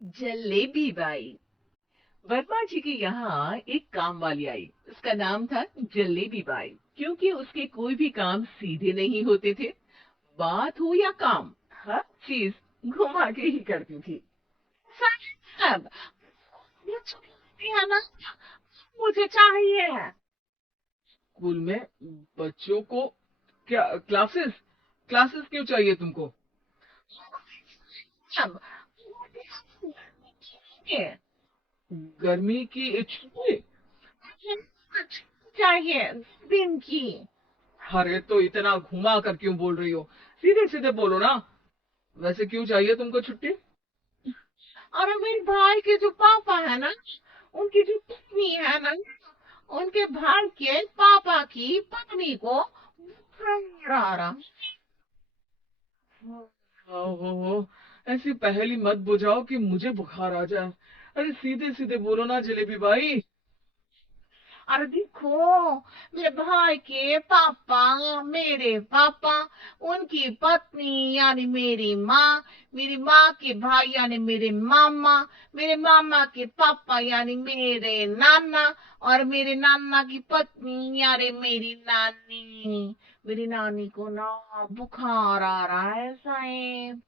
Jalebi by. Verma जी के यहाँ एक काम वाली आई। उसका नाम था जलेबी बाई, क्योंकि उसके कोई भी काम सीधे नहीं होते थे। बात हो या काम, हर चीज घुमा के ही करती थी। साहब, ये छुट्टी है ना, मुझे चाहिए। स्कूल में बच्चों को क्या क्लासेस क्लासेस क्यों चाहिए तुमको? अब ये गर्मी की छुट्टी चाहिए, दिन की। अरे तो इतना घुमा कर क्यों बोल रही हो? सीधे सीधे बोलो ना। वैसे क्यों चाहिए तुमको छुट्टी? और मेरे भाई के जो पापा है ना, उनकी जो पत्नी है ना, उनके भाई के पापा की पत्नी को बुखार आ रहा। हो ऐसी पहेली मत बुझाओ कि मुझे बुखार आ जाए। अरे सीधे सीधे बोलो ना जलेबी भाई। अरे देखो, मेरे भाई के पापा, मेरे पापा, उनकी पत्नी यानी मेरी माँ के भाई यानी मेरे मामा के पापा यानी मेरे नाना, और मेरे नाना की पत्नी यानी मेरी नानी। मेरी नानी को ना बुखार आ रहा है साहेब।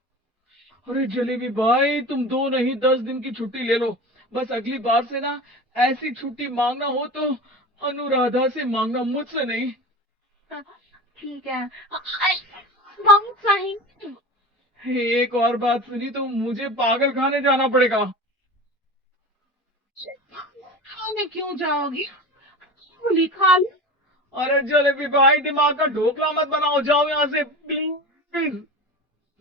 अरे जलेबी भाई, तुम 2 नहीं 10 दिन की छुट्टी ले लो। बस अगली बार से ना ऐसी छुट्टी मांगना हो तो अनुराधा से मांगना, मुझसे नहीं। हाँ, ठीक है। बहुत सही। एक और बात सुनी तो मुझे पागल खाने जाना पड़ेगा। खाने क्यों जाओगी? गोली खा लो। अरे जलेबी भाई, दिमाग का ढोकला मत बनाओ, जाओ यहाँ से प्लीज।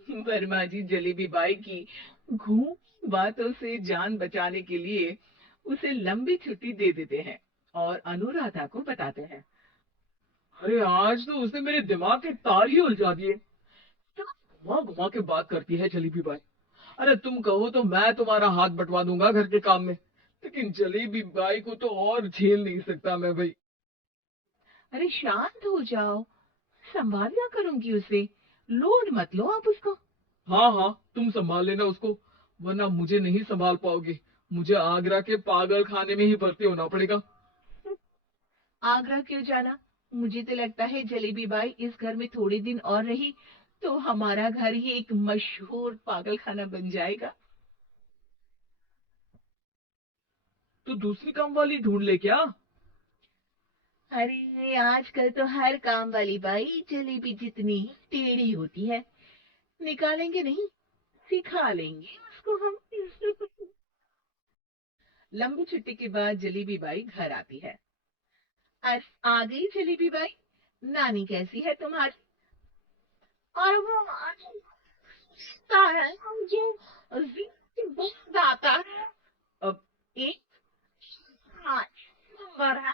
वर्मा जी जलेबी बाई की घूम बातों से जान बचाने के लिए उसे लंबी छुट्टी दे देते हैं और अनुराधा को बताते हैं। अरे आज तो उसने मेरे दिमाग के तार ही उलझा दिए। क्या घुमा घुमा के बात करती है जलेबी बाई। अरे तुम कहो तो मैं तुम्हारा हाथ बंटवा दूंगा घर के काम में, लेकिन जलेबी बाई को तो और झेल नहीं सकता मैं भाई। अरे शांत हो जाओ, संभाल लिया करूंगी उसे। लोड मत लो आप उसको। हाँ हाँ, तुम संभाल लेना उसको, वरना मुझे नहीं संभाल पाओगे। मुझे आगरा के पागल खाने में ही भर्ती होना पड़ेगा। आगरा क्यों जाना? मुझे तो लगता है जलेबी बाई इस घर में थोड़े दिन और रही तो हमारा घर ही एक मशहूर पागल खाना बन जाएगा। तो दूसरी काम वाली ढूंढ ले क्या? अरे आजकल तो हर काम वाली बाई जलेबी जितनी ही टेढ़ी होती है। निकालेंगे नहीं, सिखा लेंगे उसको हम। लंबी छुट्टी के बाद जलेबी बाई घर आती है। आज आ गई जलेबी बाई। नानी कैसी है तुम्हारी? और वो आता है जो बहुत आता है। अब एक नंबर है।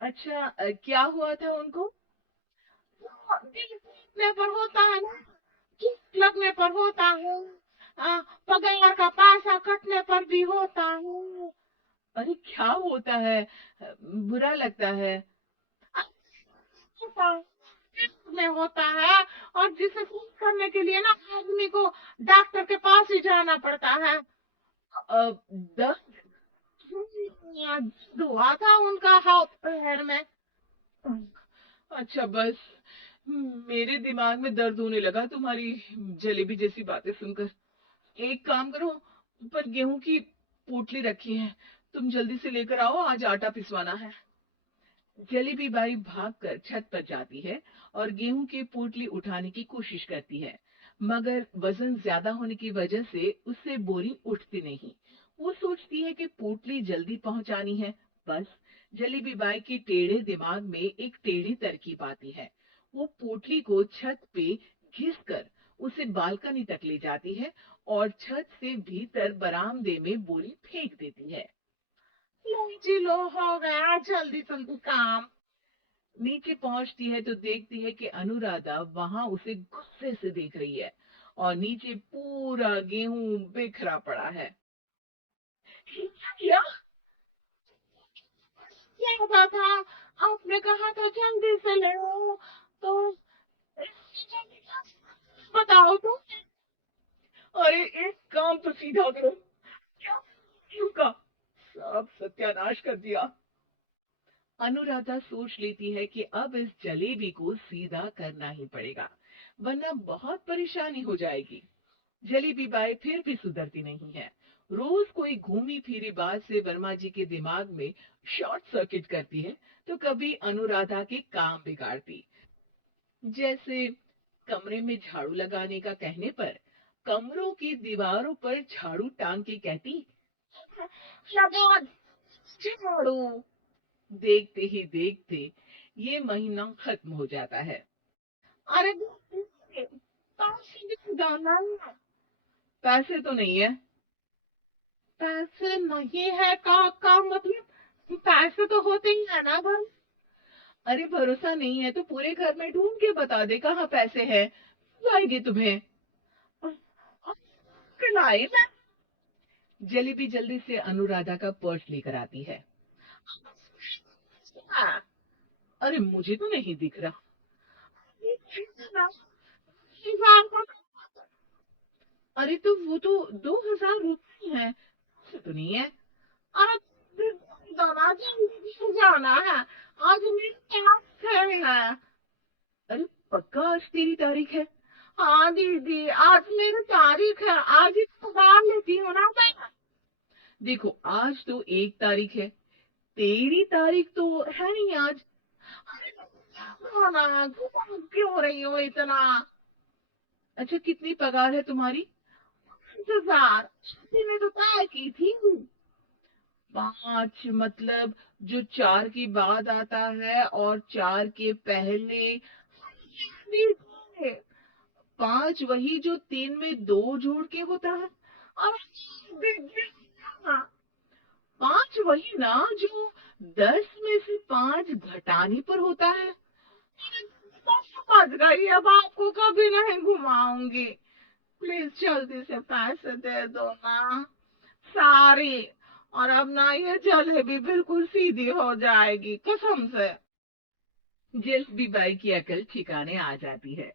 अच्छा, क्या हुआ था उनको? दिल टूटने पर होता है ना, चोट लगने पर होता है, पगार का पैसा कटने पर भी होता है। अरे क्या होता है? बुरा लगता है? होता है, में होता है। और जिसे ठीक करने के लिए ना आदमी को डॉक्टर के पास ही जाना पड़ता है। दर्द हुआ था उनका हाथ पैर में। अच्छा बस, मेरे दिमाग में दर्द होने लगा तुम्हारी जलेबी जैसी बातें सुनकर। एक काम करो, ऊपर गेहूं की पोटली रखी है, तुम जल्दी से लेकर आओ, आज आटा पिसवाना है। जलेबी बाई भागकर छत पर जाती है और गेहूं की पोटली उठाने की कोशिश करती है, मगर वजन ज्यादा होने की वजह से उससे बोरी उठती नहीं। वो सोचती है कि पोटली जल्दी पहुंचानी है। बस जलेबी बाई के टेढ़े दिमाग में एक टेढ़ी तरकीब आती है। वो पोटली को छत पे घिसकर उसे बालकनी तक ले जाती है और छत से भीतर बरामदे में बोरी फेंक देती है। लो जी लो, हो गया जल्दी जल्दी काम। नीचे पहुंचती है तो देखती है कि अनुराधा वहां उसे गुस्से से देख रही है और नीचे पूरा गेहूं बिखरा पड़ा है। क्या क्या हुआ था? आपने कहा था जल्दी से ले आओ, तो बताओ तो। अरे एक काम तो सीधा करो। क्या क्यों का सब सत्यानाश कर दिया। अनुराधा सोच लेती है कि अब इस जलेबी को सीधा करना ही पड़ेगा, वरना बहुत परेशानी हो जाएगी। जलेबी बाई फिर भी सुधरती नहीं है। रोज कोई घूमी फिरी बात से वर्मा जी के दिमाग में शॉर्ट सर्किट करती है, तो कभी अनुराधा के काम बिगाड़ती। जैसे कमरे में झाड़ू लगाने का कहने पर कमरों की दीवारों पर झाड़ू टांग के कहती, लगा झाड़ू। देखते ही देखते ये महीना खत्म हो जाता है। अरे पैसे दाना, पैसे तो नहीं है। पैसे नहीं है का मतलब पैसे तो होते ही है ना घर। अरे भरोसा नहीं है तो पूरे घर में ढूंढ के बता दे कहाँ पैसे हैं, लाएंगे तुम्हें। लाए मैं। जलेबी जल्दी से अनुराधा का पर्स लेकर आती है। हाँ, अरे मुझे तो नहीं दिख रहा। अरे तो वो तो 2,000 रुपए है, तो नहीं है। आज दादाजी जाना है, आज मेरी क्लास है। अरे पक्का आज तेरी तारीख है। हाँ दीदी आज मेरी तारीख है, आज ही पगार लेती हूँ ना मैं। देखो आज तो 1 तारीख है, तेरी तारीख तो है नहीं आज। ना क्यों हो रही हो इतना। अच्छा कितनी पगार है तुम्हारी। 5,000 मैंने तो तय की थी। 5 मतलब जो 4 की बाद आता है और 4 के पहले। 5 वही जो 3 में 2 जोड़ के होता है। और 5 वही ना जो 10 में से 5 घटाने पर होता है। समझ गई, अब आपको कभी नहीं घुमाऊंगी। प्लीज जल्दी से पैसे दे दो ना सारी। और अब ना ये जलेबी बिल्कुल सीधी हो जाएगी कसम से। जलेबी बाई की अकल ठिकाने आ जाती है।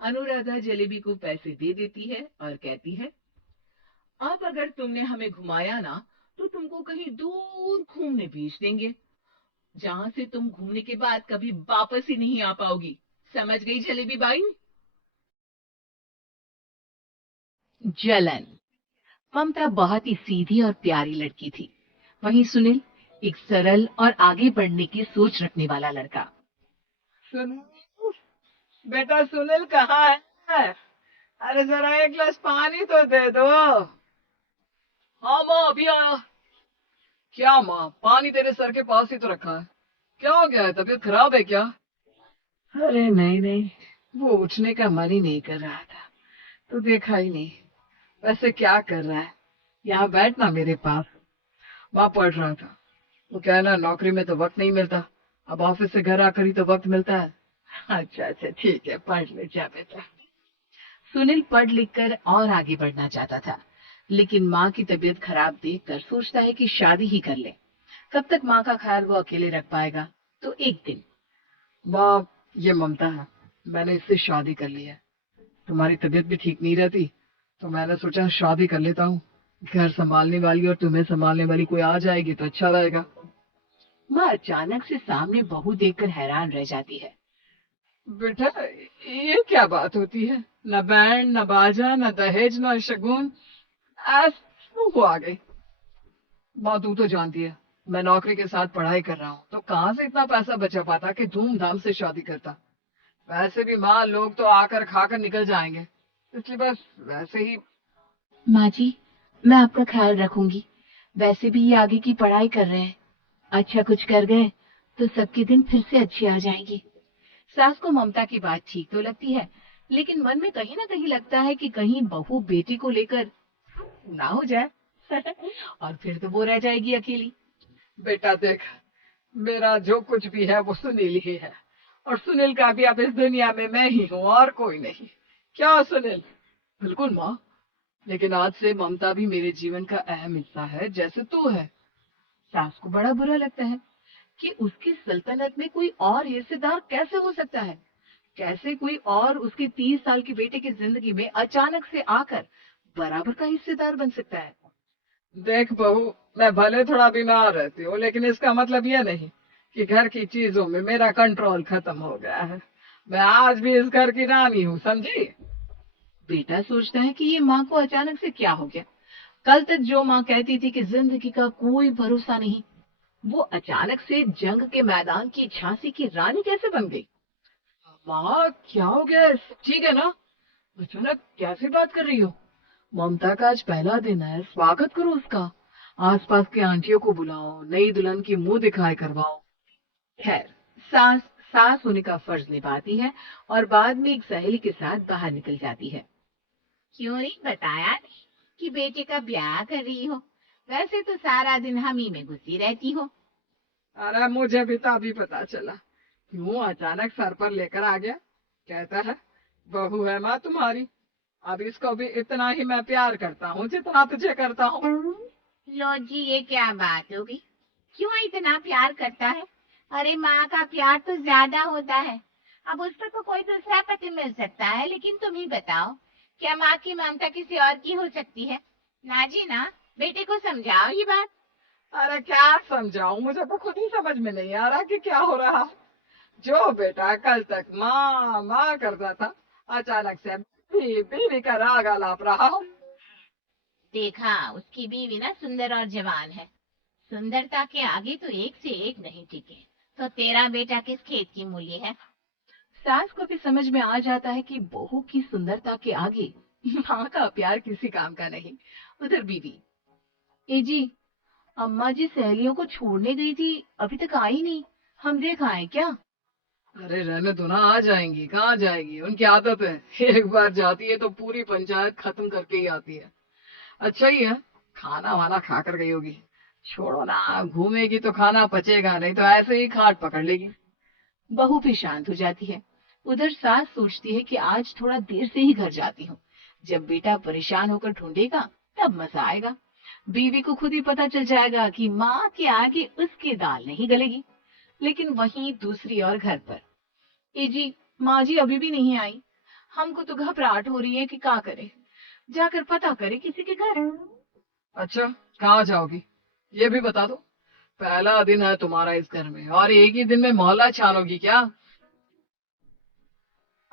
अनुराधा जलेबी को पैसे दे देती है और कहती है, अब अगर तुमने हमें घुमाया ना तो तुमको कहीं दूर घूमने भेज देंगे, जहां से तुम घूमने के बाद कभी वापस ही नहीं आ पाओगी। समझ गई जलेबी बाई। जलन। ममता बहुत ही सीधी और प्यारी लड़की थी, वहीं सुनील एक सरल और आगे बढ़ने की सोच रखने वाला लड़का। सुनील, बेटा सुनील कहाँ है। अरे जरा एक गिलास पानी तो दे दो। हाँ माँ अभी आया। क्या माँ, पानी तेरे सर के पास ही तो रखा है, क्या हो गया है, तबीयत खराब है क्या। अरे नहीं नहीं, वो उठने का मन ही नहीं कर रहा था, तो देखा ही नहीं। वैसे क्या कर रहा है, यहाँ बैठना मेरे पास। वहां पढ़ रहा था। वो क्या है ना, नौकरी में तो वक्त नहीं मिलता, अब ऑफिस से घर आकर ही तो वक्त मिलता है। अच्छा अच्छा ठीक है, पढ़ ले जा बेटा। सुनील पढ़ लिख कर और आगे बढ़ना चाहता था, लेकिन माँ की तबीयत खराब देखकर सोचता है कि शादी ही कर ले। कब तक माँ का ख्याल वो अकेले रख पाएगा। तो एक दिन, माँ ये ममता है, मैंने इससे शादी कर ली है। तुम्हारी तबीयत भी ठीक नहीं रहती, तो मैंने सोचा शादी कर लेता हूँ। घर संभालने वाली और तुम्हें संभालने वाली कोई आ जाएगी तो अच्छा रहेगा। माँ अचानक से सामने बहू देखकर हैरान रह जाती है। बेटा ये क्या बात होती है, न बैंड न बाजा न दहेज न शगुन, ऐसा वो आ गई। माँ तू तो जानती है मैं नौकरी के साथ पढ़ाई कर रहा हूँ, तो कहाँ से इतना पैसा बचा पाता कि धूमधाम से शादी करता। वैसे भी माँ लोग तो आकर खाकर निकल जाएंगे, इसलिए बस वैसे ही। माँ जी मैं आपका ख्याल रखूंगी, वैसे भी ये आगे की पढ़ाई कर रहे हैं, अच्छा कुछ कर गए तो सबके दिन फिर से अच्छे आ जाएंगे। सास को ममता की बात ठीक तो लगती है, लेकिन मन में कहीं ना कहीं लगता है कि कहीं बहू बेटी को लेकर ना हो जाए और फिर तो वो रह जाएगी अकेली। बेटा देख, मेरा जो कुछ भी है वो सुनील ही है, और सुनील का भी अब इस दुनिया में मैं ही हूँ और कोई नहीं। क्या सुनील। बिल्कुल माँ, लेकिन आज से ममता भी मेरे जीवन का अहम हिस्सा है जैसे तू है। सास को बड़ा बुरा लगता है कि उसकी सल्तनत में कोई और हिस्सेदार कैसे हो सकता है, कैसे कोई और उसके 30 साल के बेटे की जिंदगी में अचानक से आकर बराबर का हिस्सेदार बन सकता है। देख बहू, मैं भले थोड़ा बीमार रहती हूँ, लेकिन इसका मतलब यह नहीं कि घर की चीजों में मेरा कंट्रोल खत्म हो गया है। मैं आज भी इस घर की रानी हूँ, समझी। बेटा सोचता है कि ये माँ को अचानक से क्या हो गया। कल तक जो माँ कहती थी कि जिंदगी का कोई भरोसा नहीं, वो अचानक से जंग के मैदान की झांसी की रानी कैसे बन गई। माँ क्या हो गया, ठीक है ना। अचानक कैसी बात कर रही हो। ममता का आज पहला दिन है, स्वागत करो उसका। आसपास के आंटियों को बुलाओ, नई दुल्हन की मुंह दिखाई करवाओ। खैर, सास सास होने का फर्ज निभाती है और बाद में एक सहेली के साथ बाहर निकल जाती है। क्यों नहीं बताया नहीं कि बेटे का ब्याह कर रही हो? वैसे तो सारा दिन हम ही में घुसी रहती हो। अरे मुझे भी तभी पता चला। क्यों अचानक सर पर लेकर आ गया। कहता है बहू है माँ तुम्हारी। अब इसको भी इतना ही मैं प्यार करता हूँ जितना तुझे करता हूँ। लो जी, ये क्या बात होगी? क्यों इतना प्यार करता है? अरे माँ का प्यार तो ज्यादा होता है। अब उसको तो कोई दूसरा पति मिल सकता है, लेकिन तुम ही बताओ, क्या माँ की ममता किसी और की हो सकती है? ना जी ना, बेटे को समझाओ ये बात। अरे क्या समझाऊं, मुझे तो खुद ही समझ में नहीं आ रहा कि क्या हो रहा। जो बेटा कल तक माँ माँ करता था, अचानक से बीवी का राग आलाप रहा। देखा, उसकी बीवी ना सुंदर और जवान है। सुंदरता के आगे तो एक से एक नहीं टिके। तो तेरा बेटा किस खेत की मूली है? सास को भी समझ में आ जाता है कि बहू की सुंदरता के आगे माँ का प्यार किसी काम का नहीं। उधर बीवी, ए जी, अम्मा जी सहेलियों को छोड़ने गई थी, अभी तक आई नहीं। हम देख आए क्या? अरे रहने दो ना, आ जाएंगी। कहाँ जाएगी, उनकी आदत है। एक बार जाती है तो पूरी पंचायत खत्म करके ही आती है। अच्छा ही है, खाना वाना खा कर गई होगी। छोड़ो ना, घूमेगी तो खाना पचेगा नहीं तो ऐसे ही खाट पकड़ लेगी। बहू भी शांत हो जाती है। उधर सास सोचती है कि आज थोड़ा देर से ही घर जाती हूँ। जब बेटा परेशान होकर ढूंढेगा तब मजा आएगा। बीवी को खुद ही पता चल जाएगा कि माँ के आगे उसकी दाल नहीं गलेगी। लेकिन वहीं दूसरी ओर घर पर, ए जी, माँ जी अभी भी नहीं आई। हमको तो घबराहट हो रही है कि क्या करे। जाकर पता करे किसी के घर। अच्छा, कहाँ जाओगी, ये भी बता दो। पहला दिन है तुम्हारा इस घर में और एक ही दिन में मोहल्ला छानोगी क्या?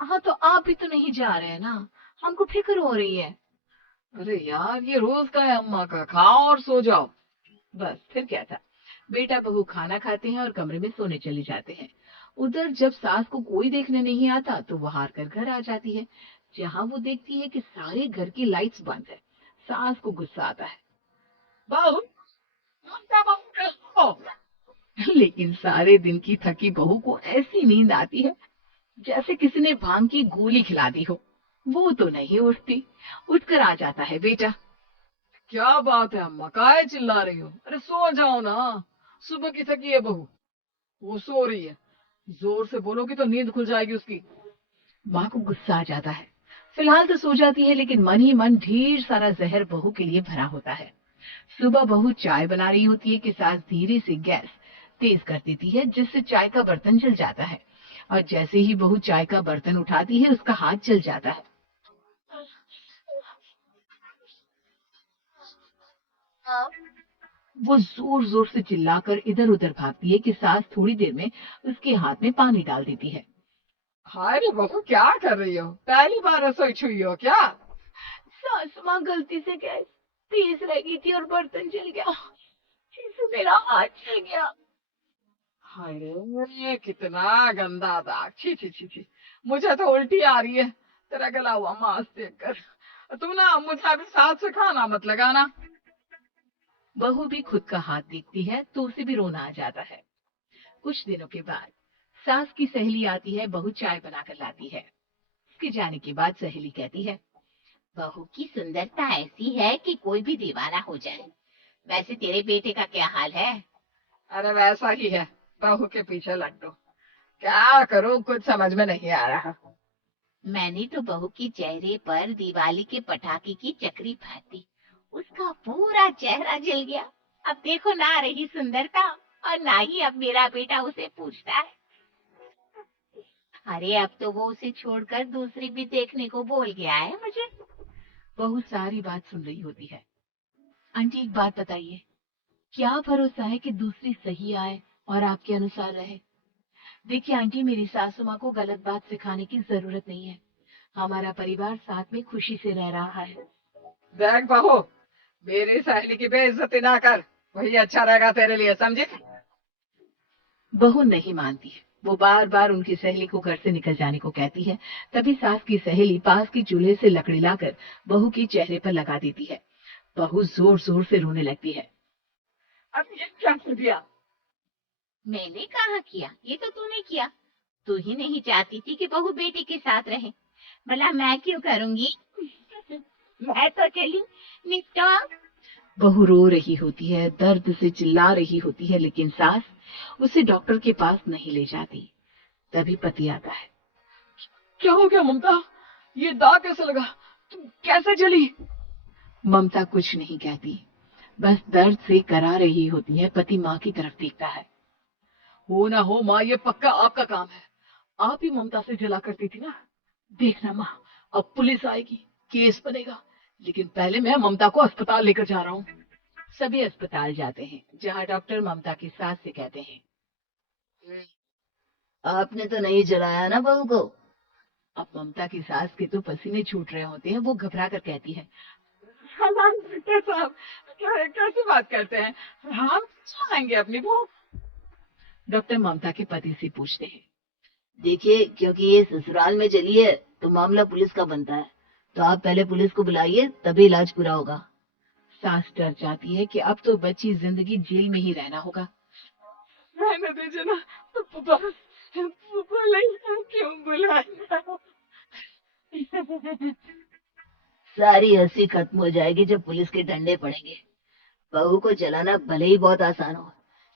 हाँ तो आप भी तो नहीं जा रहे हैं ना, हमको फिक्र हो रही है। अरे यार, ये रोज का है अम्मा का, खाओ और सो जाओ। बस फिर क्या था। बेटा बहू खाना खाते हैं और कमरे में सोने चले जाते हैं। उधर जब सास को कोई देखने नहीं आता तो वो हार कर घर आ जाती है, जहाँ वो देखती है कि सारे घर की लाइट्स बंद है। सास को गुस्सा आता है। बहू, ममता बहू कैसे हो? लेकिन सारे दिन की थकी बहू को ऐसी नींद आती है जैसे किसी ने भांग की गोली खिला दी हो। वो तो नहीं उठती। उठकर आ जाता है बेटा। क्या बात है अम्मा, काहे चिल्ला रही हो? अरे सो जाओ ना, सुबह की थकी है बहू। वो सो रही है, जोर से बोलोगी तो नींद खुल जाएगी उसकी। माँ को गुस्सा आ जाता है। फिलहाल तो सो जाती है, लेकिन मन ही मन ढेर सारा जहर बहू के लिए भरा होता है। सुबह बहू चाय बना रही होती है कि सास धीरे से गैस तेज कर देती है, जिससे चाय का बर्तन जल जाता है। और जैसे ही बहू चाय का बर्तन उठाती है उसका हाथ जल जाता है। वो जोर जोर से चिल्लाकर इधर उधर भागती है कि सास थोड़ी देर में उसके हाथ में पानी डाल देती है। हाय रे बहू, क्या कर रही हो? पहली बार रसोई छुई हो क्या? सास माँ, गलती से गैस तेज रह गई थी और बर्तन जल गया, जिससे मेरा हाथ जल गया। हाय रे, कितना गंदा दाग, छी छी छी छी। मुझे तो उल्टी आ रही है तेरा गला हुआ मांस देखकर। तू ना मुझे अभी साथ से खाना मत लगाना। बहू भी खुद का हाथ देखती है तो उसे भी रोना आ जाता है। कुछ दिनों के बाद सास की सहेली आती है, बहू चाय बनाकर लाती है। उसके जाने के बाद सहेली कहती है, बहू की सुंदरता ऐसी है कि कोई भी दीवाना हो जाए। वैसे तेरे बेटे का क्या हाल है? अरे वैसा ही है, बहू के पीछे लट्टू। क्या करूं, कुछ समझ में नहीं आ रहा। मैंने तो बहू के चेहरे पर दिवाली के पटाखे की चक्री फाती, उसका पूरा चेहरा जल गया। अब देखो ना रही सुंदरता, और ना ही अब मेरा बेटा उसे पूछता है। अरे अब तो वो उसे छोड़कर दूसरी भी देखने को बोल गया है मुझे। बहू सारी बात सुन रही होती है। आंटी एक बात बताइए, क्या भरोसा है कि दूसरी सही आए और आपके अनुसार रहे? देखिए आंटी, मेरी सासू माँ को गलत बात सिखाने की जरूरत नहीं है। हमारा परिवार साथ में खुशी से रह रहा है। देख बहू, मेरी सहेली की बेइज्जती ना कर, वही अच्छा रहेगा तेरे लिए, समझी? बहू नहीं मानती है। वो बार बार उनकी सहेली को घर से निकल जाने को कहती है। तभी सास की सहेली पास के चूल्हे से लकड़ी लाकर बहू के चेहरे पर लगा देती है। बहू जोर जोर से रोने लगती है। अब ये क्या कर दिया? मैंने कहाँ किया, ये तो तूने किया। तू ही नहीं चाहती थी कि बहू बेटी के साथ रहे, भला मैं क्यों करूंगी? मैं तो चली निपटा। बहू रो रही होती है, दर्द से चिल्ला रही होती है, लेकिन सास उसे डॉक्टर के पास नहीं ले जाती। तभी पति आता है। क्या हो गया ममता? ये दाग कैसे लगा? तुम कैसे जली? ममता कुछ नहीं कहती, बस दर्द से करा रही होती है। पति माँ की तरफ देखता है। हो ना हो माँ, ये पक्का आपका काम है। आप ही ममता से जला करती थी ना? देखना माँ, अब पुलिस आएगी, केस बनेगा, लेकिन पहले मैं ममता को अस्पताल लेकर जा रहा हूँ। सभी अस्पताल जाते हैं, जहाँ डॉक्टर ममता की सास से कहते हैं, आपने तो नहीं जलाया ना बहू को? अब ममता की सास के तो पसीने छूट रहे होते हैं। वो घबरा कर कहती है, डॉक्टर साहब, कैसे बात करते हैं? हम चलाएंगे अपनी बहू। डॉक्टर ममता के पति से पूछते हैं, देखिए, क्योंकि ये ससुराल में जली है तो मामला पुलिस का बनता है, तो आप पहले पुलिस को बुलाइए, तभी इलाज पूरा होगा। सास डर जाती है कि अब तो बची जिंदगी जेल में ही रहना होगा। रहने दीजिए ना, बोले क्यों बुलाया? सारी हंसी खत्म हो जाएगी जब पुलिस के डंडे पड़ेंगे। बहू को जलाना भले ही बहुत आसान हो,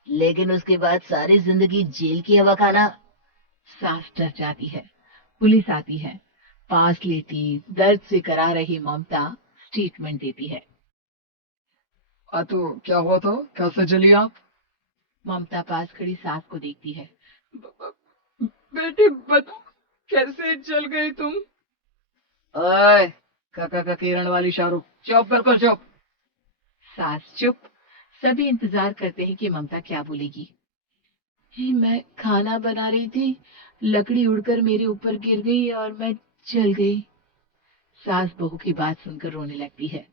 लेकिन उसके बाद सारी जिंदगी जेल की हवा खाना। सास डर जाती है। पुलिस आती है, पास लेती दर्द से करा रही ममता स्टेटमेंट देती है। तो क्या हुआ था? कैसे जली आप? ममता पास खड़ी सास को देखती है। बेटी बताओ, कैसे जल गई तुम? ओए, काका का किरण वाली शाहरुख, चुप, बिल्कुल चुप। सास चुप। सभी इंतजार करते हैं कि ममता क्या बोलेगी। मैं खाना बना रही थी, लकड़ी उड़कर मेरे ऊपर गिर गई और मैं जल गई। सास बहू की बात सुनकर रोने लगती है।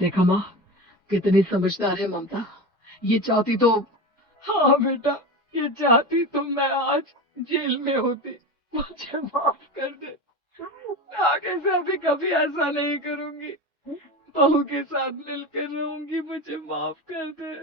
देखा माँ, कितनी समझदार है ममता। ये चाहती तो, हाँ बेटा, ये चाहती तो मैं आज जेल में होती। मुझे माफ कर दे, आगे से अभी कभी ऐसा नहीं करूंगी। बहू के साथ मिलकर रहूंगी, मुझे माफ कर दे।